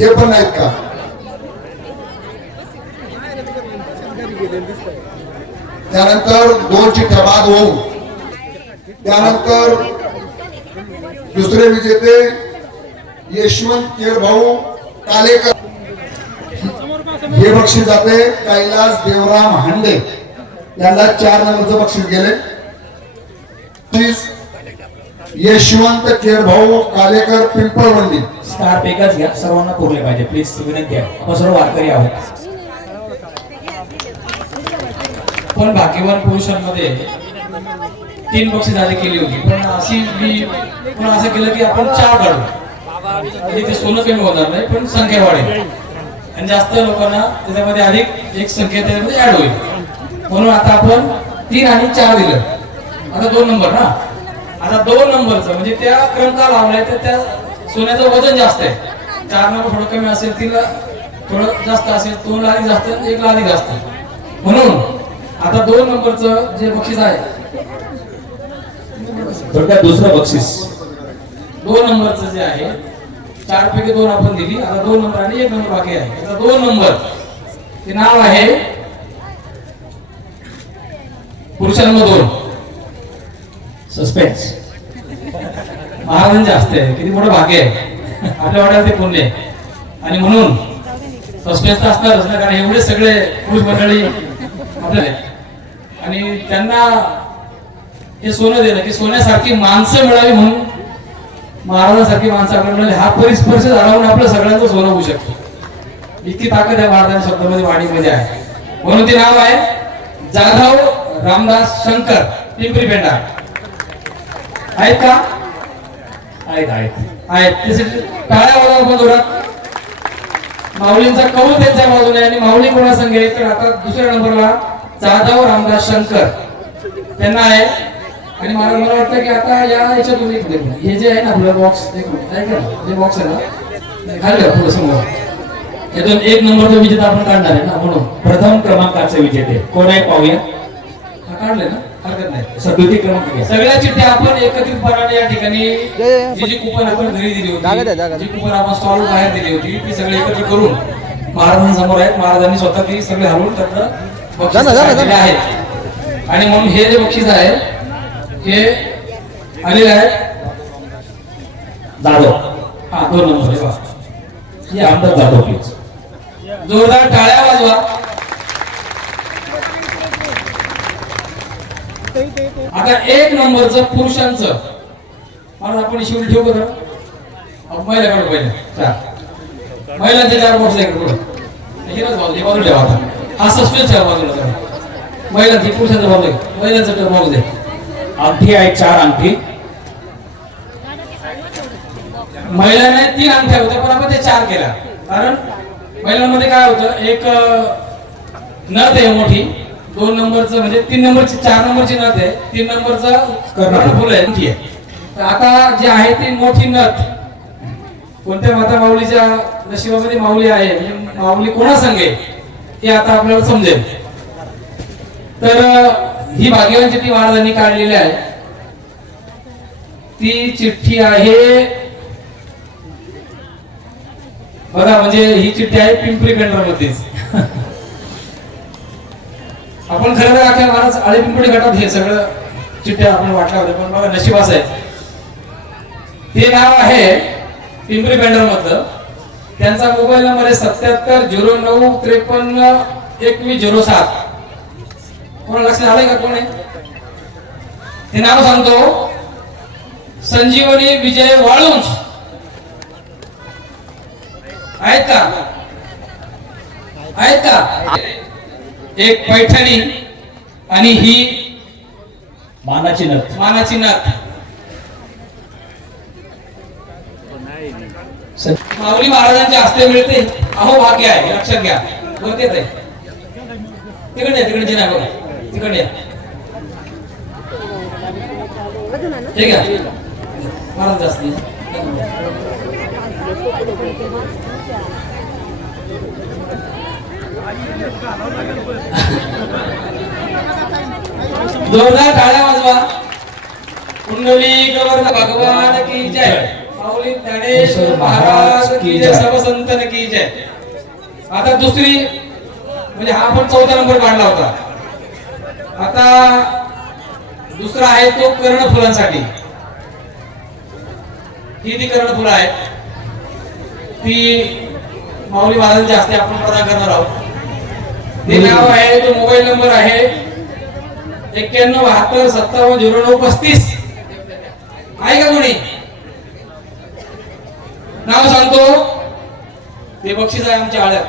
हे पण नाहीत का? त्यानंतर 2 चिठ्ठ्या बाद होऊ. त्यानंतर दुसरे विजेते यशवंत केरभाऊ कालेकर, हे बक्षीस जाते कैलास देवराम हांडे यांना 4 नंबरचं बक्षीस गेले. यशवंत केरभाऊ कालेकर पिंपळवंडी. स्टार एकच घ्या, सर्वांना पुरले पाहिजे प्लीज, विनंती आहे. आपण सर्व वारकरी आहोत. पण भाग्यवान पुरुषांमध्ये 3 बक्षीस आधी केली होती, पण अशी मी पण असं केलं की आपण 4 काढू, म्हणजे ते सोनं कमी होणार नाही पण संख्या वाढेल आणि जास्त लोकांना त्याच्यामध्ये अधिक एक संख्या त्याच्यामध्ये ऍड होईल. म्हणून आता आपण 3 आणि 4 दिलं. आता 2 नंबर ना, आता 2 नंबरचं म्हणजे त्या क्रम का लावलाय तर त्या सोन्याचं वजन जास्त आहे. 4 नंबर थोडं कमी असेल, 3 ला थोडं जास्त असेल, 2 ला अधिक जास्त, 1 ला अधिक जास्त. म्हणून आता 2 नंबरचं जे बक्षीस आहे, थोडक्यात दुसरं बक्षीस 2 नंबरचं जे आहे, 4 पैकी 2 आपण दिली. आता 2 नंबर आणि 1 नंबर बाकी आहे. आता 2 नंबर ते नाव आहे पुरुषांमध्ये 2 सस्पेन्स. महाराजांचे असते. किती मोठं भाग्य आहे आपल्या वाड्याला ते पुण्य आहे. आणि म्हणून सस्पेन्स तर असणारच ना, कारण एवढे सगळे पुरुष मंडळी आपल्या आणि त्यांना हे सोनं दिलं की सोन्यासारखी माणसं मिळावी, म्हणून महाराजांसारखी माणसं आपल्याला मिळाली. हा परिस्पर्श जाणवून आपलं सगळ्यांचं सोनं होऊ शकतं. इतकी ताकद आहे महाराजांच्या शब्दामध्ये, वाणीमध्ये आहे. म्हणून ते नाव आहे जाधव रामदास शंकर पिंपरी पेंडा. आहेत का? आहेत आहेत आहेत. त्यासाठी टाळ्या वाजवा आपण जोरात. माऊलींचा कौल त्यांच्या बाजूने आणि माऊली कोणा संघ तर आता दुसऱ्या नंबरला जाधव रामदास शंकर त्यांना आहे. आणि मला वाटतं की आता या याच्यातून एक हे जे आहे ना आपलं बॉक्स, जे बॉक्स आहे ना खाली पुढे समोर, यातून 1 नंबरचा विजेता आपण काढणार आहे ना. म्हणून प्रथम क्रमांकाचे विजेते कोण आहे पाहूया. हा काढले ना, हरकत नाही. सदुती क्रमांक घ्या. सगळ्या चिठ्ठ्या आपण एकत्रितपणाने या ठिकाणी जी कुपन आपण घरी दिली होती, जी कुपन आपण स्टॉल बाहेर दिली होती, ती सगळी एकत्रित करून महाराजांसमोर आहेत. महाराजांनी स्वतः ती सगळी हलवून त्यातलं बक्षीस काढलेले आहेत. आणि म्हणून हे जे बक्षीस आहे हे आलेले आहे जाधव. हा 2 नंबर हे आमदार जाधव प्लीज. जोरदार टाळ्या वाजवा. आता 1 नंबरचं पुरुषांचं मला आपण शेवटी ठेवू का? महिलाकडे पहिले 4 महिलांचे 4 बॉक्स आहे पुढे. हे बाजू ठेवा. आता हा सस्पेन्स आहे बाजूला करा. महिलांची पुरुषांचं बाजू महिलांचं बॉक्स आहे. अंगठी आहे 4 अंगठी. महिलांना 3 अंगठ्या होत्या पण आपण ते 4 केल्या. कारण महिलांमध्ये काय होतं, एक नथ आहे मोठी 2 नंबरचं म्हणजे 3 नंबरची 4 नंबरची नथ आहे, 3 नंबरचं कर्णफुल आहे. तर आता जे आहे ती मोठी नथ कोणत्या माता माऊलीच्या नशिबामध्ये माऊली आहे, माऊली कोणा संगे हे आता आपल्याला समजेल. तर ही भाग्यवान चिठ्ठी महाराजांनी काढलेली आहे. ती चिठ्ठी आहे बघा, म्हणजे ही चिठ्ठी आहे पिंपरी पेंढारमध्येच. आपण खरं तर अख्या महाराज आळे पिंपरी गटात हे सगळं चिठ्ठ्या आपण वाटल्या होत्या, पण बघा नशीब असं आहे ते नाव आहे पिंपरी पेंढारमधलं. त्यांचा मोबाईल नंबर आहे 7709532107. कोणा लक्षात आलंय का? कोण आहे ते नाव सांगतो. संजीवनी विजय वाळुंज आहेत का? आहेत का? एक पैठणी आणि ही मानाची नथ. मानाची नथ. माऊली महाराजांच्या हस्ते मिळते. अहो भाग्य आहे, लक्षात घ्या. बोलतेच आहे. तिकडे तिकडे नाही बघा, तिकडे या. ठीक आहे महाराज असते. जोरदार टाळ्या वाजवा. कुंडली गवर्न भगवान की जय. माऊली ज्ञानेश्वर महाराज की जय, सर्व संतन की जय. आता दुसरी म्हणजे हा पण 14 नंबर काढला होता. आता दुसरा आहे तो कर्णफुलांसाठी. ही ती कर्णफुलं आहेत, ती माऊली महाराजांची असते, आपण प्रदान करणार आहोत. ते नाव आहे, तो मोबाईल नंबर आहे 9172570935. आहे का कोणी? नाव सांगतो. ते बक्षीस आहे आमच्या आळ्यात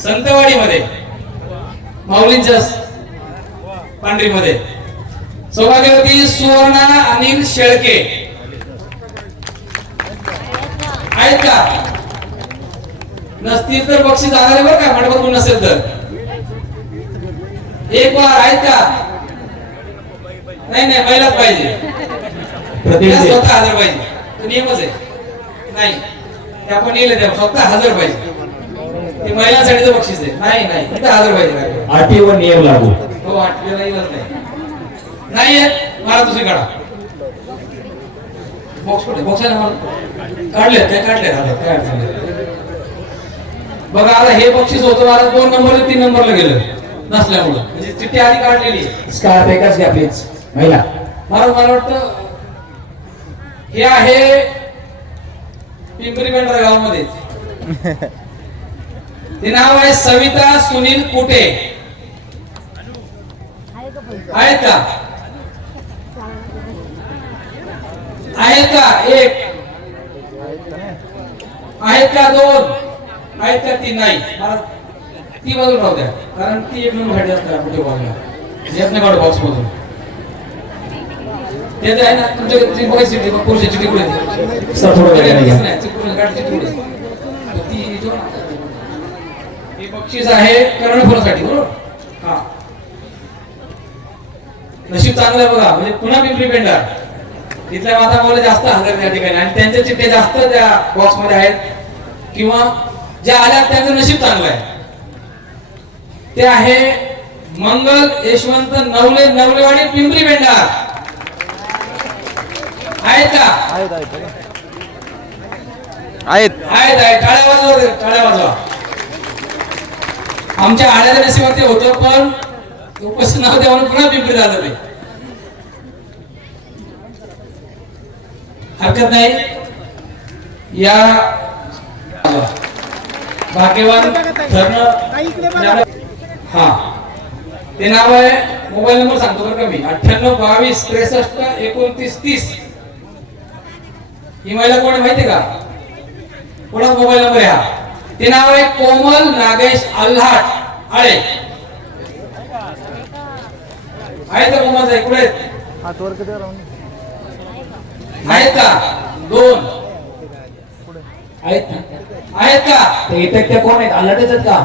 संतवाडी मध्ये, माऊलींच्या पांढरी मध्ये. सौभाग्यवती सुवर्णा अनिल शेळके आहेत का? नसतील तर बक्षीस जाणार आहे बरं का, मंडपातून नसेल तर. एक वार आहेत का? नाही नाही, महिलाच पाहिजे, स्वतः हजर पाहिजे, तो नियमच आहे. नाही ते आपण नेले, त्या स्वतः हजर पाहिजे. ते महिलांसाठीचं बक्षीस आहे. नाही नाही, फक्त हजर पाहिजे. अटी व नियम लागू. हो, आठवीला येईलच नाही. नाही येत, मला दुसरी काढा. बॉक्स कुठे? बॉक्स आहे ना, मला काढले काय? काढले काय अडचण नाही. बघा आता हे बक्षीस होतं मला 2 नंबर 3 नंबरला गेलं नसल्यामुळं, म्हणजे चिठ्ठी आधी काढलेली. स्कार्फ एकच घ्या प्लीज. महिला मला वाटतं हे आहे पिंपरी पेंढरा गावामध्ये. ते नाव आहे सविता सुनील कुटे. आहेत का? आहेत का? 1 आहेत का? 2 आहेत का? 3 नाही. मला ती बाजू राहू द्या, कारण ती एक नंबर घाटी असते आपल्या बॉलला. येत नाही काढू बॉक्स मधून. ते आहे ना तुमच्या बघायची पुरुषाची चिठ्ठी पुढे सर थोडं वेगळं घ्या. हे बक्षीस आहे कर्णफुलासाठी, बरोबर? हा, नशीब चांगलं आहे बघा. म्हणजे पुन्हा पिंपरी पेंढा तिथल्या माता मला जास्त हजर त्या ठिकाणी, आणि त्यांच्या चिठ्ठ्या जास्त त्या बॉक्स मध्ये आहेत, किंवा ज्या आल्या त्यांचं नशीब चांगलं आहे. ते आहे मंगल यशवंत नवले, नवलेवाडी, पिंपरी पेंढा. आहेत का? आहेत. टाळ्या वाजवा, टाळ्या वाजवा. आमच्या आल्याच्या नशिबात ते होतं, पण उपस्थित नव्हते म्हणून पुन्हा पिंपरी झालं. ते हरकत नाही. या भाग्यवान ठरणं. हा, ते नाव आहे. मोबाईल नंबर सांगतो बरं का मी, 9822632930. ही महिला कोण आहे माहितीये का? कोणाचा मोबाईल नंबर आहे हा? ते नाव आहे कोमल नागेश आल्हाट आळे. आहे का कोमलचा? कुठे आहेत? आहेत का? 2 आहेत का? ते येतात त्या कोण आहेत? आलाटेच आहेत का?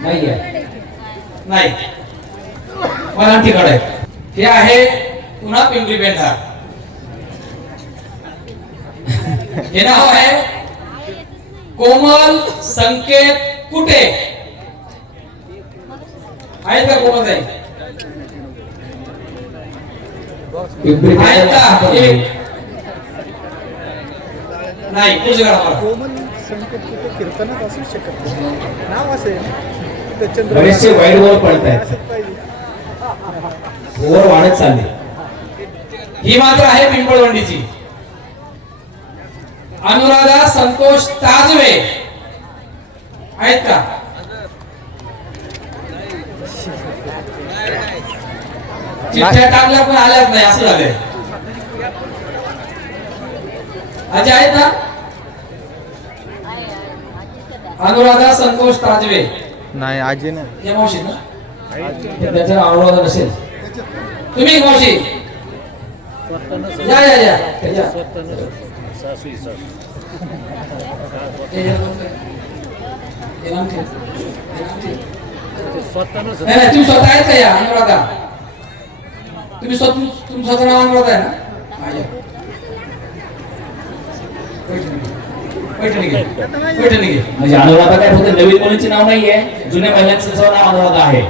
नाही आहे. नाही, मला आणखी काढाय. हे आहे पुन्हा पिंपरी पेंढा. हे नाव आहे कोमल संकेत कुटे. आहेत का कोमल ताई? आहेत का? 1 नाही, पुढचे काढा मला. बरेचसे वाईट वर पडत आहेत, ओव्हर वाढत चालली. ही मात्र आहे पिंपळवंडीची. अनुराधा संतोष ताजवे. आहेत का? चिठ्ठ्या टाकल्या पण आल्याच नाही, असं झालंय. आजी आहेत ना? अनुराधा संतोष ताजवे. नाही आजी नाही. या मावशी ना? त्याच्या अनुराधा नसेल. तुम्ही मावशी या या या. नाही, तुम्ही स्वतः आहेत का? या अनुराधा, तुम्ही स्वतः नाव अनुराधा आहे ना? म्हणजे अनुराधा काय फक्त नवीन मुलींचे नाव नाहीये, जुन्या महिलांचं नाव अनुराधा आहे.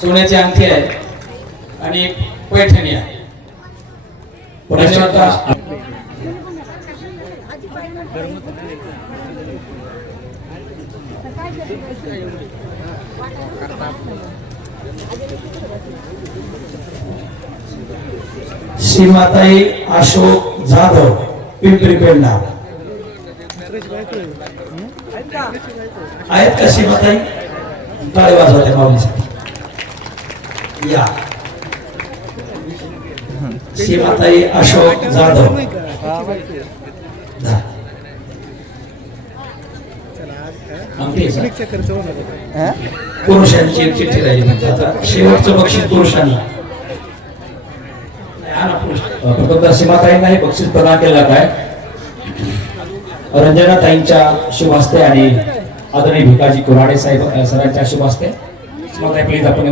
सोन्याची अंगठी आहे. आणि एक पैठणी आहे. धन्यवाद. सीमाताई अशोक जाधव पिंपरी पेंडा आहेत का सीमाताई? टाळी वाजवते माऊलीसाठी. या सीमाताई अशोक जाधव. पुरुषांची एक चिठ्ठी राहिली म्हणजे आता शेवटचं बक्षीस पुरुषांना. प्रथमतः सीमाताईंना हे बक्षीस प्रदान केलं जात आहे. रंजनाताईंच्या शुभ हस्ते आणि आदरणीय भिकाजी कोराडे साहेब सरांच्या शुभ हस्ते सीमाताई प्लीज आपण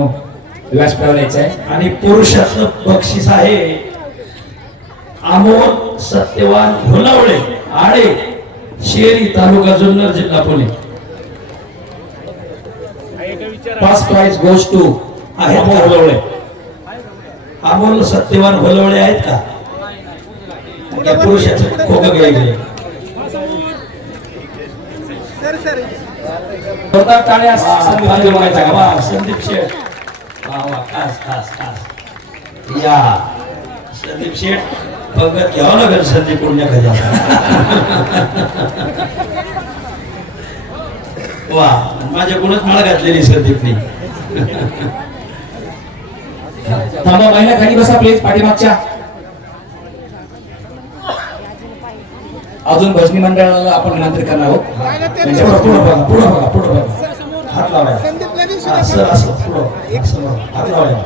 व्यासपीठावर यायचं आहे. आणि पुरुषाचं बक्षीस आहे अमोल सत्यवान भोलावळे आळे शेरी तालुका जुन्नर जिल्हा Pune. First prize goes to आहेत अमोल का? होलवळे. अमोल सत्यवान भोलावळे आहेत का? त्या पुरुषाचं खोकं घ्यायचं. जोरदार टाळ्या संदीप बघायचा का? वा, संदीप शेठ. वा वा, खास खास खास. या संदीप शेठ बघत घ्यावं लागेल संदीप पुण्या कधी. वा, माझ्याकडूनच माळ घातलेली संदीपने. थांबा, महिला खाली बसा प्लीज पाठीमागच्या. अजून भजनी मंडळाला आपण विनंती करणार आहोत. पुढं बघा, पुढं बघा, पुढं बघा. हात लावायला. असं असं पुढं, असं बघा. हात लावायला.